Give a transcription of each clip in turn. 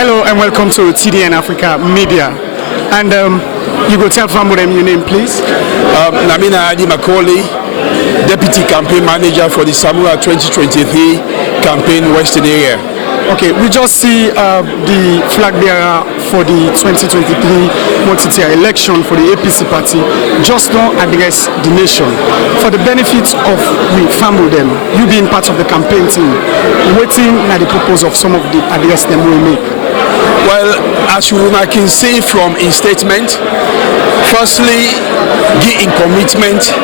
Hello and welcome to TDN Africa Media. And you go tell them your name, please. Namina Ady Macauley, Deputy Campaign Manager for the Samura 2023 Campaign Western Area. Okay, we just see the flag bearer for the 2023 multi-tier election for the APC party just now address the nation. For the benefit of we family them, you being part of the campaign team, waiting at the purpose of some of the address them will make. Well, as you can see from his statement, firstly, giving commitment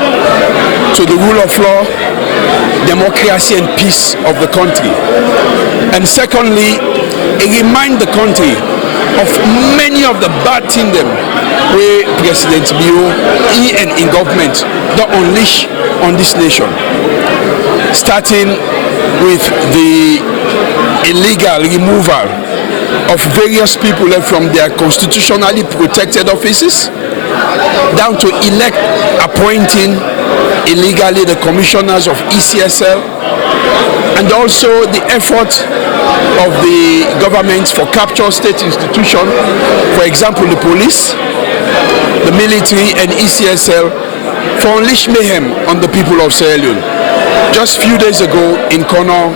to the rule of law, democracy and peace of the country. And secondly, it remind the country of many of the bad things where President Bio, he and in government don't unleash on this nation. Starting with the illegal removal of various people from their constitutionally protected offices, down to appointing illegally the commissioners of ECSL, and also the effort of the government for capture state institutions, for example the police, the military and ECSL, for unleash mayhem on the people of Sierra Leone. Just a few days ago in Kono,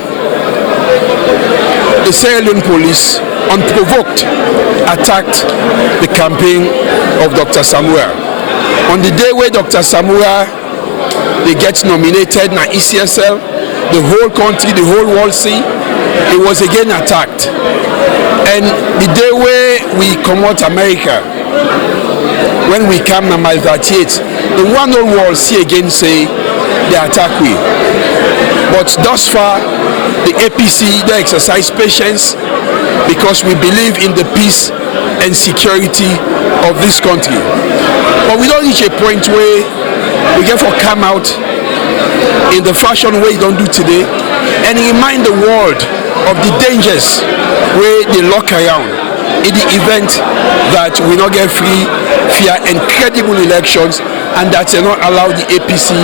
the Sierra Leone police unprovoked attacked the campaign of Dr. Samura. On the day where Dr. Samura they get nominated na ECSL, the whole country, the whole world see, it was again attacked. And the day where we come out America, when we come na mile 38, the one whole world see again say they attack we. But thus far, the APC they exercise patience because we believe in the peace and security of this country. But we don't reach a point where we get for come out in the fashion way you don't do today and remind the world of the dangers where they lock around in the event that we not get free, fair and credible elections and that they not allow the APC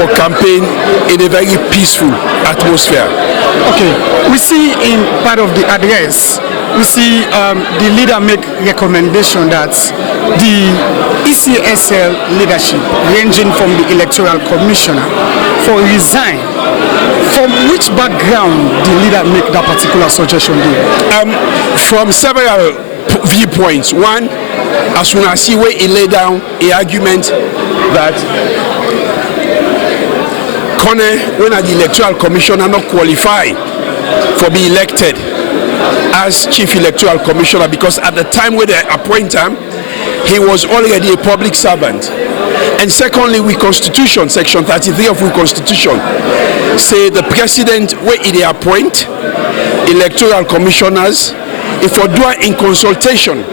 for campaign in a very peaceful atmosphere. Okay, we see in part of the address, we see the leader make recommendation that the ECSL leadership, ranging from the electoral commissioner, for resign. From which background the leader make that particular suggestion? From several viewpoints. One, as soon as he where he lay down an argument that when the electoral commissioner not qualified for being elected as chief electoral commissioner, because at the time when they appoint him, he was already a public servant. And secondly, we constitution, section 33 of we constitution, say the president where he appoint electoral commissioners if for do in consultation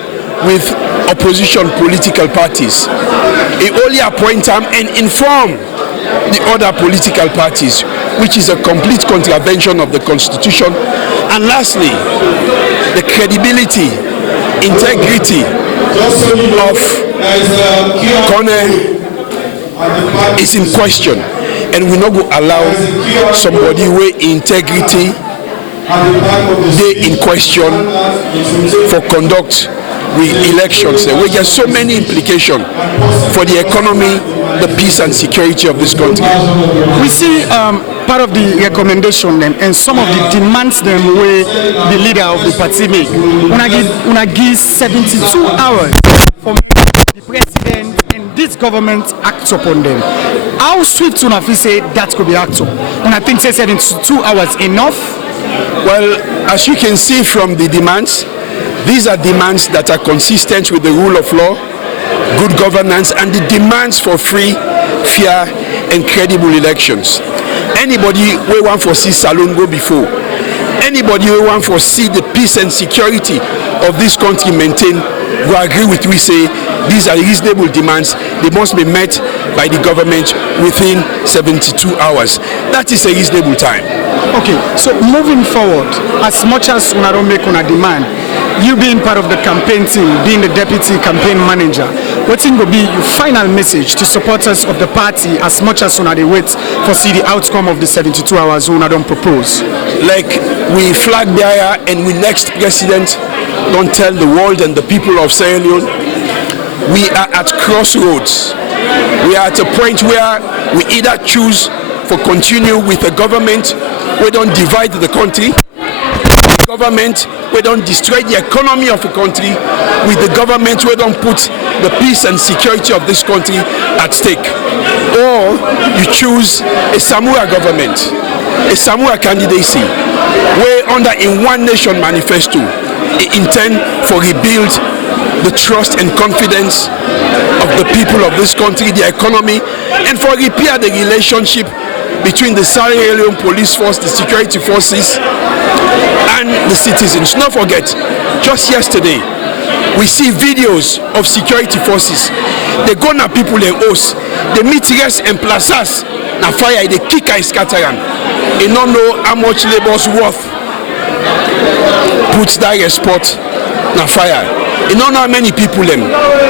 with opposition political parties. He only appoint them and inform the other political parties, which is a complete contravention of the constitution. And lastly, the credibility, integrity of Kone is in question, and we not go allow somebody with integrity they in question for conduct with elections. We get so many implications for the economy, the peace and security of this country. We see part of the recommendation them and some of the demands them where the leader of the party make. Una give 72 hours for the president and this government act upon them. How swift una feel say that could be acted? And I think say 72 hours enough? Well, as you can see from the demands, these are demands that are consistent with the rule of law, good governance, and the demands for free, fair, and credible elections. Anybody who want to see Salon go before, anybody who want to see the peace and security of this country maintained, will agree with we say these are reasonable demands. They must be met by the government within 72 hours. That is a reasonable time. Okay, so moving forward, as much as una don't make una demand, you being part of the campaign team, being the deputy campaign manager, what will be your final message to supporters of the party as much as una they wait for see the outcome of the 72 hours una don't propose? Like we flag bearer and we next president don't tell the world and the people of Sierra Leone, we are at crossroads. We are at a point where we either choose to continue with a government we don't divide the country, government we don't destroy the economy of the country, with the government we don't put the peace and security of this country at stake. Or you choose a Samura government, a Samura candidacy, where under in One Nation manifesto, it intend for rebuild the trust and confidence of the people of this country, the economy, and for repair the relationship between the Sierra Leone police force, the security forces, and the citizens. Don't forget, just yesterday, we see videos of security forces. They go na people in house, they meet rest and plazas, na fire, they kick and scatter them. They don't know how much labor's worth puts that spot na fire. You don't know how many people them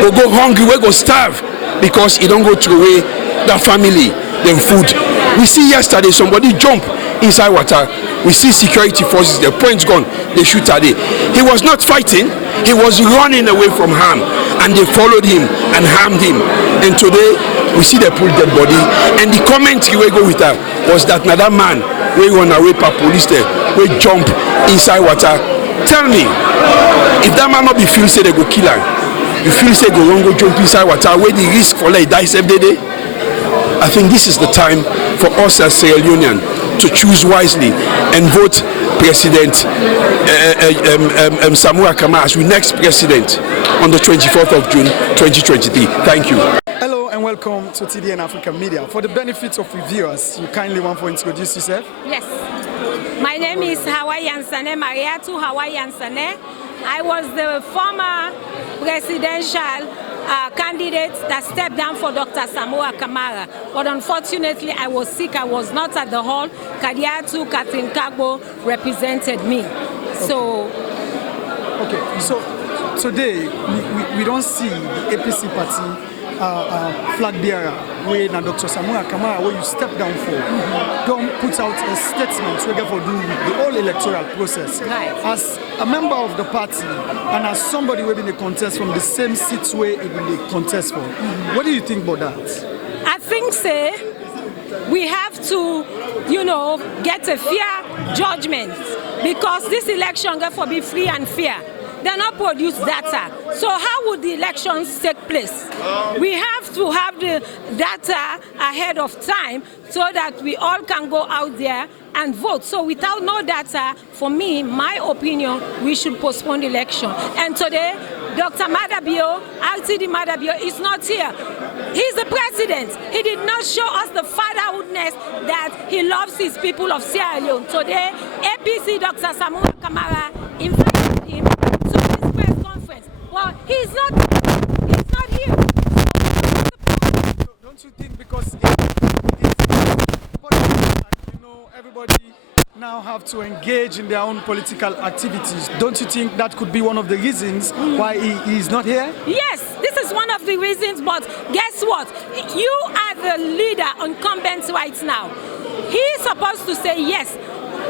will go hungry, will go starve because you don't go throw away that family, them food. We see yesterday somebody jump inside water. We see security forces, their points gone, they shoot at it. He was not fighting, he was running away from harm, and they followed him and harmed him. And today we see they pull dead body. And the commentary we go with her was that another man we run away per police there, we jump inside water. Tell me, if that man not be feel say they go kill her, you feel say go wrong go jump inside water, where the risk for like die every day? I think this is the time for us as Sierra Leonean to choose wisely and vote President Samura Kamara as our next president on the 24th of June 2023. Thank you. Hello and welcome to TDN Africa Media. For the benefit of viewers, you kindly want to introduce yourself? Yes. My name is Hawa Yansaneh, Mariatu Hawa Yansaneh. I was the former presidential candidate that stepped down for Dr. Samura Kamara. But unfortunately, I was sick. I was not at the hall. Mariatu Catherine Kagbo represented me. So... Okay, so today we don't see the APC party flag bearer where Dr. Samura Kamara, where you step down for, don't put out a statement for do with the whole electoral process. Right. As a member of the party and as somebody who in the contest from the same seats where it will contest for, what do you think about that? I think, say, we have to, get a fair judgment because this election therefore be free and fair. They not produce data. So how would the elections take place? We have to have the data ahead of time so that we all can go out there and vote. So without no data, for me, my opinion, we should postpone the election. And today, Dr. Madabio, Ady Macauley is not here. He's the president. He did not show us the fatherhoodness that he loves his people of Sierra Leone. Today, APC Dr. Samura Kamara invited him to this press conference. Well, he's not here. So don't you think because everybody now have to engage in their own political activities, don't you think that could be one of the reasons why he is not here? Yes, this is one of the reasons, but guess what? You are the leader, Incumbent right now. He's supposed to say yes.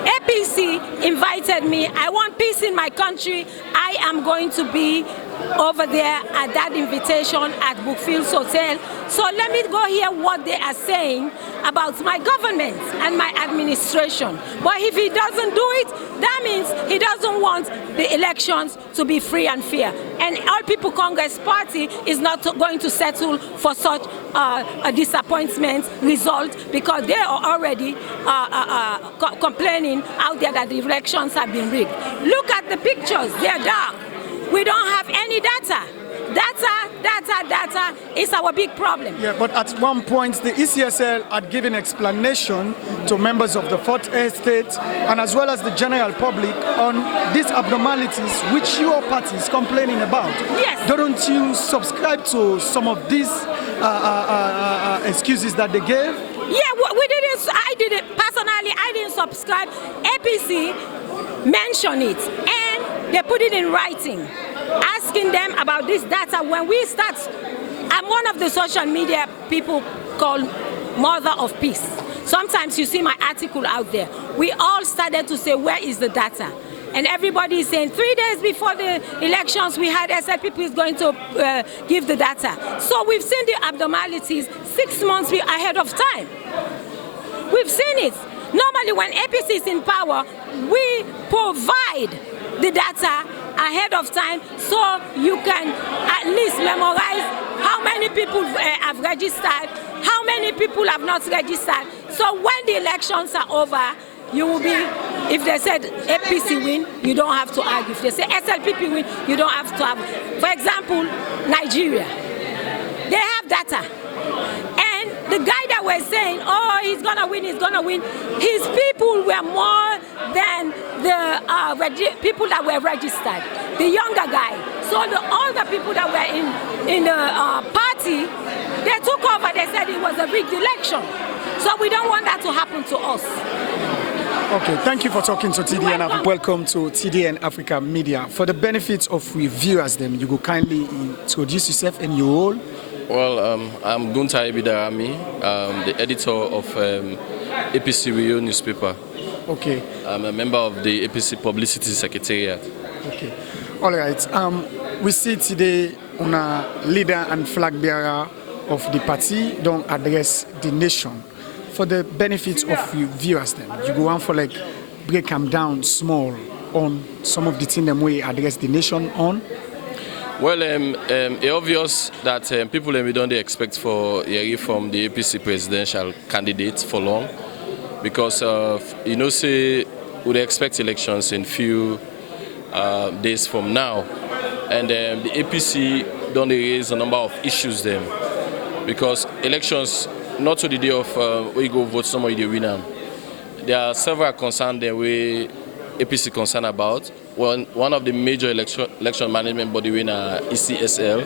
APC invited me. I want peace in my country. I am going to be over there at that invitation at Brookfields Hotel. So let me go hear what they are saying about my government and my administration. But if he doesn't do it, that means he doesn't want the elections to be free and fair. And All People Congress Party is not going to settle for such a disappointment result because they are already complaining out there that the elections have been rigged. Look at the pictures, they're dark. We don't have any data. Data is our big problem. Yeah, but at one point, the ECSL had given explanation to members of the Fourth Estate and as well as the general public on these abnormalities which your party is complaining about. Yes. Don't you subscribe to some of these excuses that they gave? Yeah, we didn't. I didn't personally. I didn't subscribe. APC mentioned it and they put it in writing, asking them about this data. When we start, I'm one of the social media people called Mother of Peace. Sometimes you see my article out there. We all started to say, where is the data? And everybody is saying 3 days before the elections, we had SLPP is going to give the data. So we've seen the abnormalities 6 months ahead of time. We've seen it. Normally, when APC is in power, we provide the data ahead of time so you can at least memorize how many people have registered, how many people have not registered. So when the elections are over, you will be, if they said APC win, you don't have to argue. If they say SLPP win, you don't have to argue. For example, Nigeria, they have data. And the guy that was saying, oh, he's gonna win, his people were more than the people that were registered, the younger guy. So all the people that were in the party, they took over, they said it was a rigged election. So we don't want that to happen to us. Okay, thank you for talking to TDN Africa. Welcome to TDN Africa Media. For the benefits of we viewers, then you go kindly introduce yourself and your role. Well, I'm Gunta Daramy, the editor of APC Rio newspaper. Okay. I'm a member of the APC Publicity Secretariat. Okay. All right. We see today on a leader and flag bearer of the party don't address the nation. For the benefits of you viewers, then you go on for like break them down small on some of the things that we address the nation on. Well, it's obvious that people we don't expect for hearing from the APC presidential candidate for long, because say we expect elections in few days from now, and the APC don't raise a number of issues then, because elections not to the day of we go vote somebody the winner. There are several concerns that we APC concerned about. One of the major election management body winner ECSL,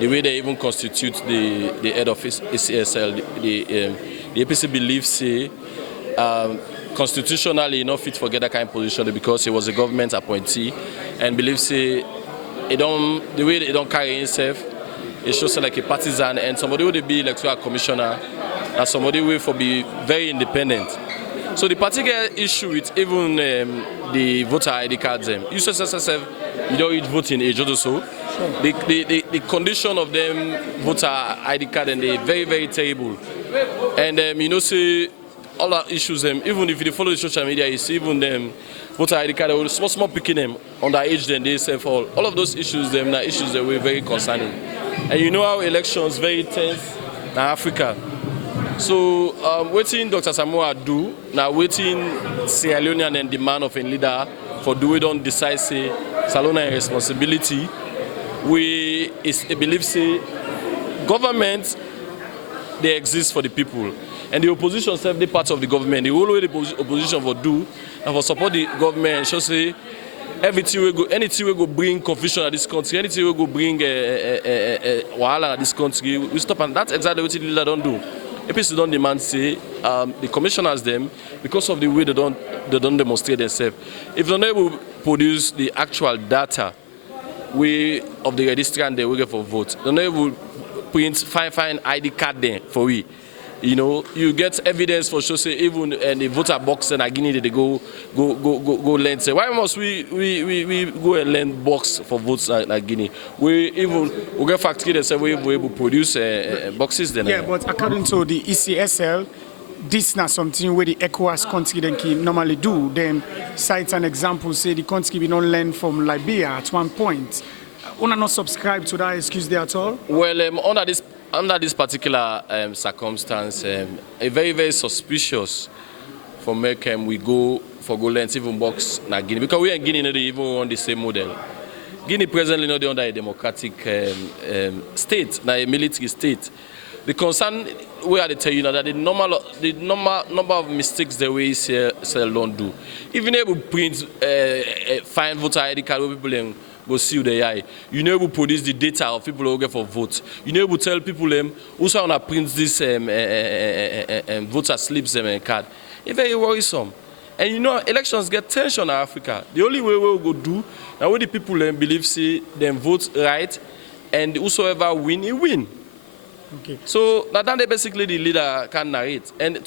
the way they even constitute the head of ECSL, the APC believes constitutionally not fit for get that kind of position because he was a government appointee, and believes the way they don't carry himself, it shows like a partisan, and somebody would be electoral commissioner and somebody will be very independent. So the particular issue with even the voter ID cards, USSSF, you don't reach voting age or so. The condition of them voter ID card and they very, very terrible. And say all our issues, even if you follow the social media, you see even them voter ID card, they will small picking them underage than they say for all of those issues, them are issues that were very concerning. And you know how elections very tense in Africa. So waiting Dr. Samura do, now waiting Sierra Leonean and demand of a leader for do we don't decide say Salona responsibility. We believe say government they exist for the people. And the opposition serve the parts of the government. The whole way the opposition for do and for support the government should say everything we go, anything we go bring confusion at this country, anything we go bring wahala at this country, we stop, and that's exactly what the leader don't do. APC don't demand say the commissioners them because of the way they don't demonstrate themselves. If they're not able to produce the actual data way of the registrant they will get for vote, they're not able to print fine ID card there for we. You know, you get evidence for sure. Say even the voter box and Guinea they go lend. Say why must we go and lend box for votes like Guinea? We get factory that say we able to produce boxes then. Yeah, but according to the ECSL, this is not something where the ECOWAS country then can normally do. Then cite an example. Say the country we don't lend from Liberia at one point. Wanna not subscribe to that excuse there at all? Well, under this particular circumstance, a very, very suspicious for make we go for go lens even box na Guinea, because we in Guinea not even on the same model. Guinea presently not under a democratic state, not a military state. The concern we are to tell you now that the number of mistakes the way ECSL don't do. Even able print fine voter ID card where people go see the eye. You know able produce the data of people who get for vote. You know able tell people also wanna print this voter slips and card. It's very worrisome. And you know elections get tension in Africa. The only way we go do now when the people believe say them vote right and whosoever win, he win. Okay. So now that basically the leader can narrate. And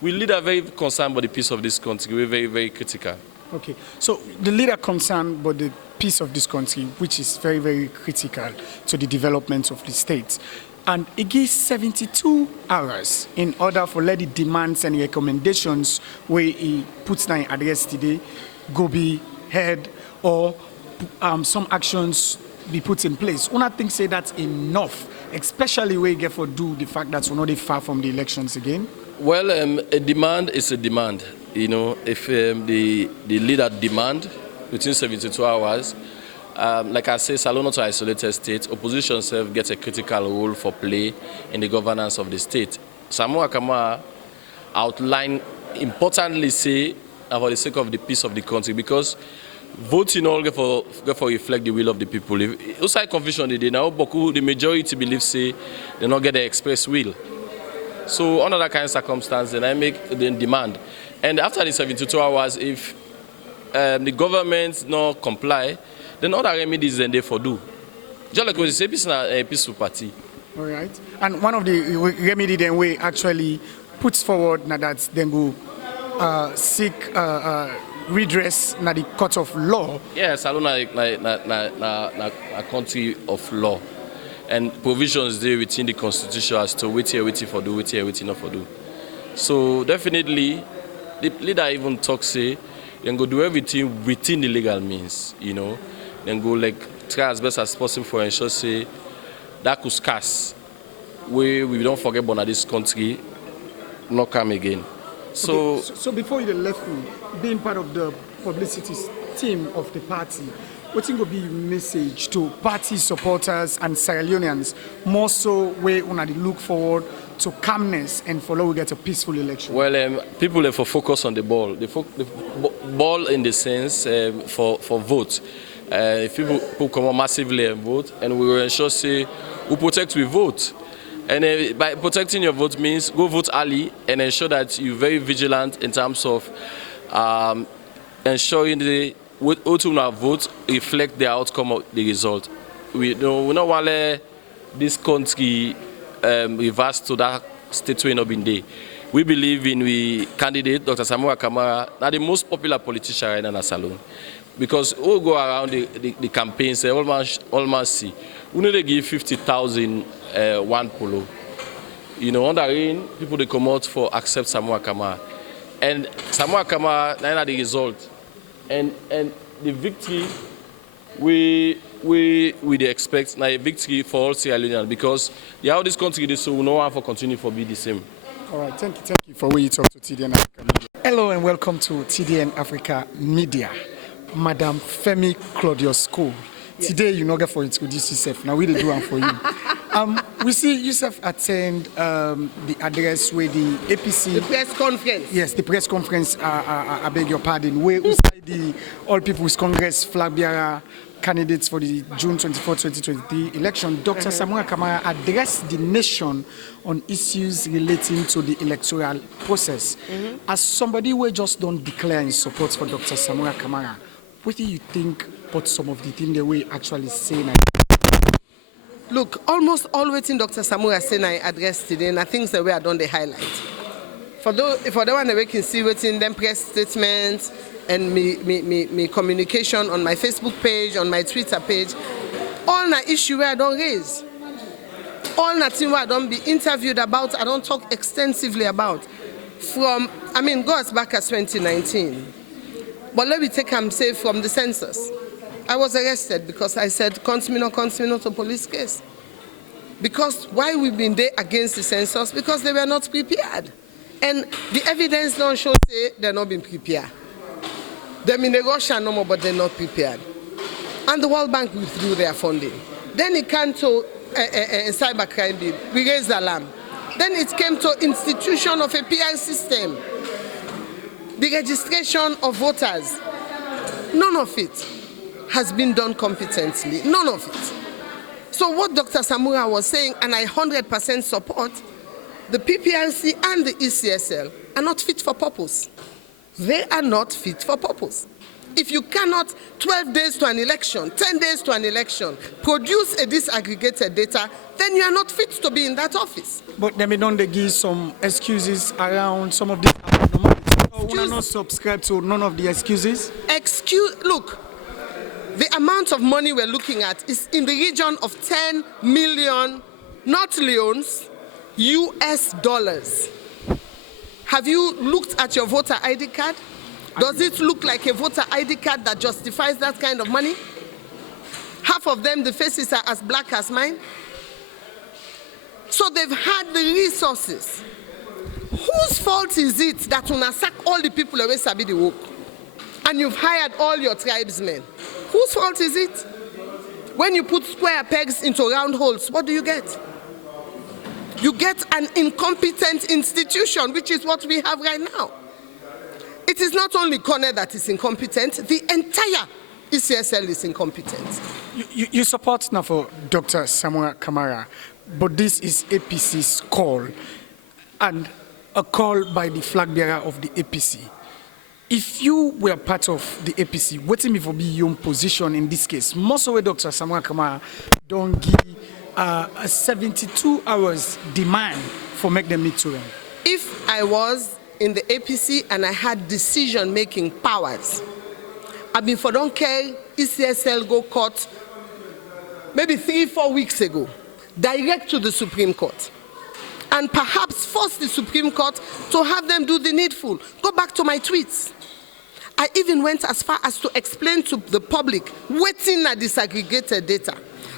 we leader very concerned about the peace of this country. We're very, very critical. Okay, so the leader concerned about the peace of this country, which is very, very critical to the development of the state. And it gives 72 hours in order for let the demands and recommendations where he puts down address today go be heard or some actions be put in place. Una think say that's enough, especially where you get for do the fact that we're not far from the elections again? Well, a demand is a demand. You know, if the leader demand within 72 hours, like I say, Salon to isolated state, opposition self gets a critical role for play in the governance of the state. Samura Kamara outlined importantly say for the sake of the peace of the country, because voting all get for reflect the will of the people. If outside confusion they now, the majority believe say they not get the express will. So under that kind of circumstance, then I make the demand. And after the 72 hours, if the government not comply, then other remedies then they for do. Just like we say, it's a peaceful party. All right. And one of the remedy then we actually puts forward now that then go seek redress na the court of law. Yes, Salon a country of law. And provisions there within the constitution as to wait here, for do, wait here, not for do. So definitely, the leader even talks say, then go do everything within the legal means, you know. Then go like try as best as possible for ensure say that could scarce. We don't forget about this country, not come again. So, okay, so before you left me, being part of the publicity team of the party, what will be your message to party supporters and Sierra Leoneans, more so where we look forward to calmness and follow we get a peaceful election? Well, people have to focus on the ball. The ball in the sense for vote. If people come on massively and vote, and we will ensure say we protect we vote. And by protecting your vote means go vote early and ensure that you're very vigilant in terms of ensuring the ultimate vote reflect the outcome of the result. We don't want to let this country reverse to that state where not been there. We believe in the candidate, Dr. Samura Kamara, now the most popular politician right now in the salon. Because we go around the campaigns, almost see. We need to give 50,000 one polo. You know, on the rain, people they come out for accept Samura Kamara. And Samura Kamara, now the result. And the victory, we expect now a victory for all Sierra Leoneans, because how this country is so no one for continue for be the same. All right, thank you for where you talk to TDN Africa Media. Hello and welcome to TDN Africa Media. Madam Femi Claudius-Cole. Yes. Today you not get for introduce yourself. Now we do one for you. We see yourself attend the address where the APC. The press conference. Yes, the press conference. I beg your pardon. Where inside the All People's Congress flag bearer candidates for the June 24, 2023 election, Dr. Samura Kamara addressed the nation on issues relating to the electoral process. As somebody who just don't declare in support for Dr. Samura Kamara, what do you think about some of the things they were actually saying? Look, almost all waiting Dr. Samura saying I addressed today, and I think the way I done the highlight. For the one that we can see waiting them press statements and me communication on my Facebook page, on my Twitter page, all na issue where I don't raise. All na thing where I don't be interviewed about, I don't talk extensively about. Goes back as 2019. But let me take say from the census. I was arrested because I said, continue to police case. Because why we've been there against the census? Because they were not prepared. And the evidence don't show say they're not being prepared. They're in Russia no more, but they're not prepared. And the World Bank withdrew their funding. Then it came to cybercrime bill. We raised the alarm. Then it came to institution of a PR system. The registration of voters, none of it has been done competently, none of it. So what Dr. Samura was saying, and I 100% support, the PPRC and the ECSL are not fit for purpose. They are not fit for purpose. If you cannot, 12 days to an election, 10 days to an election, produce a disaggregated data, then you are not fit to be in that office. But then we don't give some excuses around some of these abnormalities. So we are not subscribed to none of the excuses? Look, the amount of money we're looking at is in the region of 10 million, not leones, US dollars. Have you looked at your voter ID card? Does it look like a voter ID card that justifies that kind of money? Half of them, the faces are as black as mine. So they've had the resources. Whose fault is it that una sack all the people away sabi the work? And you've hired all your tribesmen? Whose fault is it? When you put square pegs into round holes, what do you get? You get an incompetent institution, which is what we have right now. It is not only Kone that is incompetent, the entire ECSL is incompetent. You support now for Dr. Samura Kamara, but this is APC's call, and a call by the flag bearer of the APC. If you were part of the APC, what will be your position in this case? Most of the Dr. Samura Kamara don't give a 72 hours demand for make them meet to them. If I was in the APC and I had decision-making powers, I mean, for don't care, ECSL go court maybe 3-4 weeks ago, direct to the Supreme Court, and perhaps force the Supreme Court to have them do the needful. Go back to my tweets. I even went as far as to explain to the public waiting at disaggregated data.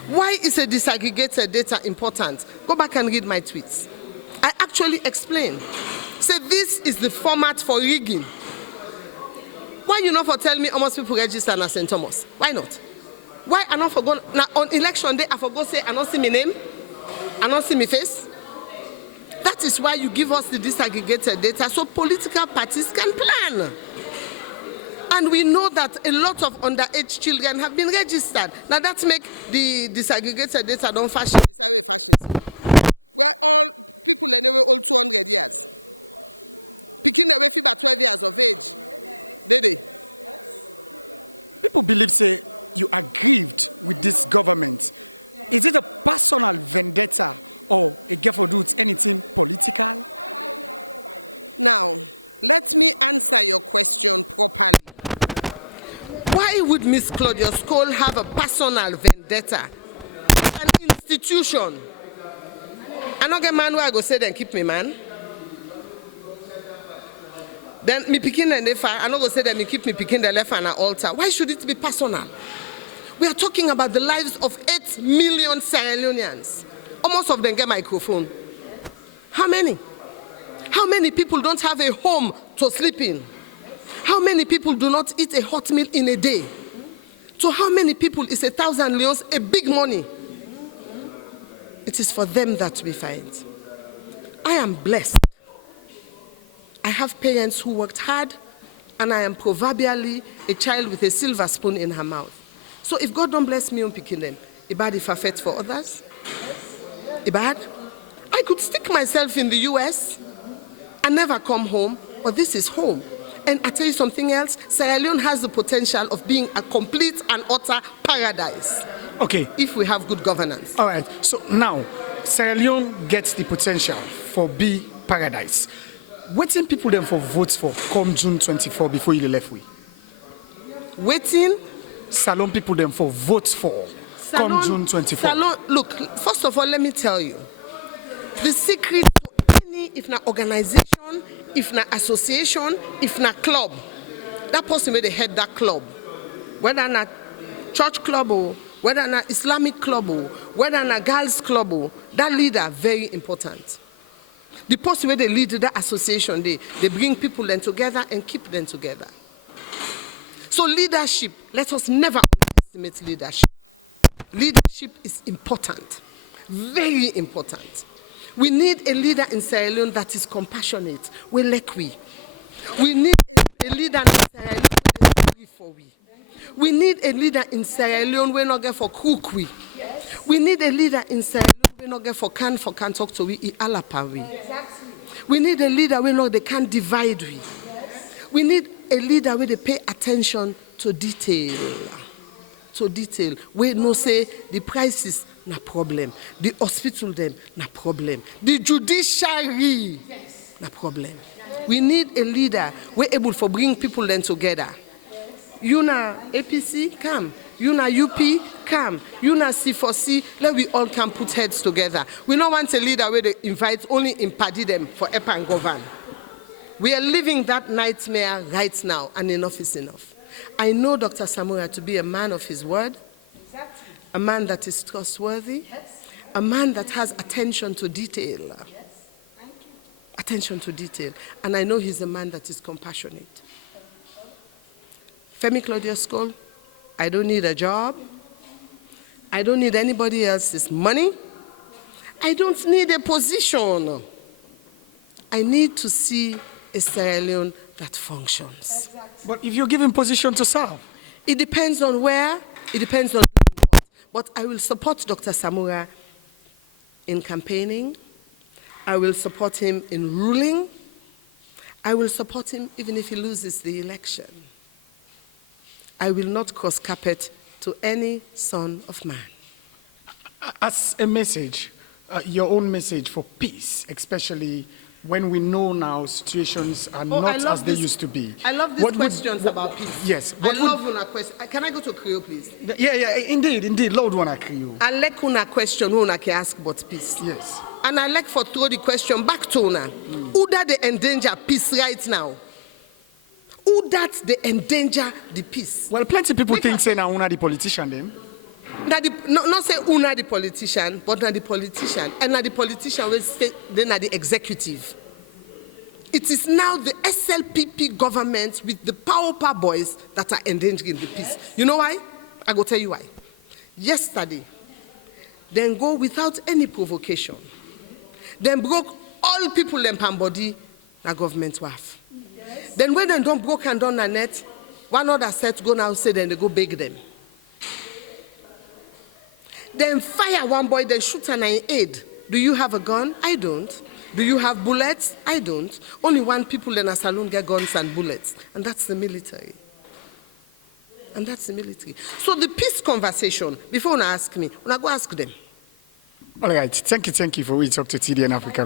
Why is a disaggregated data important? Go back and read my tweets. I actually explained. Say this is the format for rigging. Why you not for tell me how much people register in St. Thomas? Why not? Why I not forgot now on election day I forgot say I not see my name, I not see my face? That is why you give us the disaggregated data so political parties can plan. And we know that a lot of underage children have been registered. Now that make the disaggregated data don't fashion. Why would Ms. Claudius-Cole have a personal vendetta? An institution. I don't get man where I go say then keep me man. Then me picking the left, I don't go say that me keep me picking the left and an altar. Why should it be personal? We are talking about the lives of 8 million Sierra Leoneans. Almost of them get microphone. How many? How many people don't have a home to sleep in? How many people do not eat a hot meal in a day? So how many people is 1,000 leons a big money? It is for them that we fight. I am blessed. I have parents who worked hard, and I am proverbially a child with a silver spoon in her mouth. So if God don't bless me on picking them, ibad if I fight for others? Ibad? I could stick myself in the US and never come home, but this is home. And I tell you something else, Sierra Leone has the potential of being a complete and utter paradise. Okay. If we have good governance. All right. So now, Sierra Leone gets the potential for be paradise. Waiting people then for votes for come June 24 before you left we. Waiting? Salon people then for votes for come June 24. Salon, look, first of all, let me tell you. The secret to any, if not organization, if not association, if not club, that person may they head that club, whether not church club or whether not Islamic club or whether not girls club or that leader very important. The person where they lead that association, they bring people then together and keep them together. So leadership, let us never underestimate leadership. Leadership is important, very important. We need a leader in Sierra Leone that is compassionate. We need a leader in Sierra Leone that is free for we. We need a leader in Sierra Leone we not get for cook we. We need a leader in Sierra Leone we not get for can talk to we alapa we. We need a leader we know they can't divide we. We need a leader where they pay attention to detail. To detail. We no say the prices na problem. The hospital them na problem. The judiciary na problem. We need a leader we're able to bring people then together. You na APC, come. You na UP, come. You na C4C, let we all come put heads together. We don't want a leader where they invite only impadi them for EPA and govern. We are living that nightmare right now, and enough is enough. I know Dr. Samura to be a man of his word, a man that is trustworthy, a man that has attention to detail. Attention to detail. And I know he's a man that is compassionate. Femi Claudius-Cole, I don't need a job. I don't need anybody else's money. I don't need a position. I need to see a Sierra Leone that functions. But if you're given position to serve? It depends on where, it depends on. But I will support Dr. Samura in campaigning. I will support him in ruling. I will support him even if he loses the election. I will not cross carpet to any son of man. As a message, your own message for peace, especially when we know now situations are not as they used to be. I love these questions about peace. Yes. I love una question. Can I go to Creole, please? Yeah, indeed. Lord, one Creole. I like una question who una can ask about peace. Yes. And I like for throw the question back to una. Who that they endanger peace right now? Who that they endanger the peace? Well, plenty of people think say now una the politician them. Not say una the politician, but na the politician. And na the politician will say then na the executive. It is now the SLPP government with the power boys that are endangering the peace. You know why? I go tell you why. Yesterday, then go without any provocation. Then broke all people in Pambody, na government wife. Then when they don't broke and done a net, one other set go now say then they go beg them. Then fire one boy, then shoot an aid. Do you have a gun? I don't. Do you have bullets? I don't. Only one people in a saloon get guns and bullets. And that's the military. And that's the military. So the peace conversation, before you ask me, I go ask them. All right. Thank you for we talk to TDN Africa.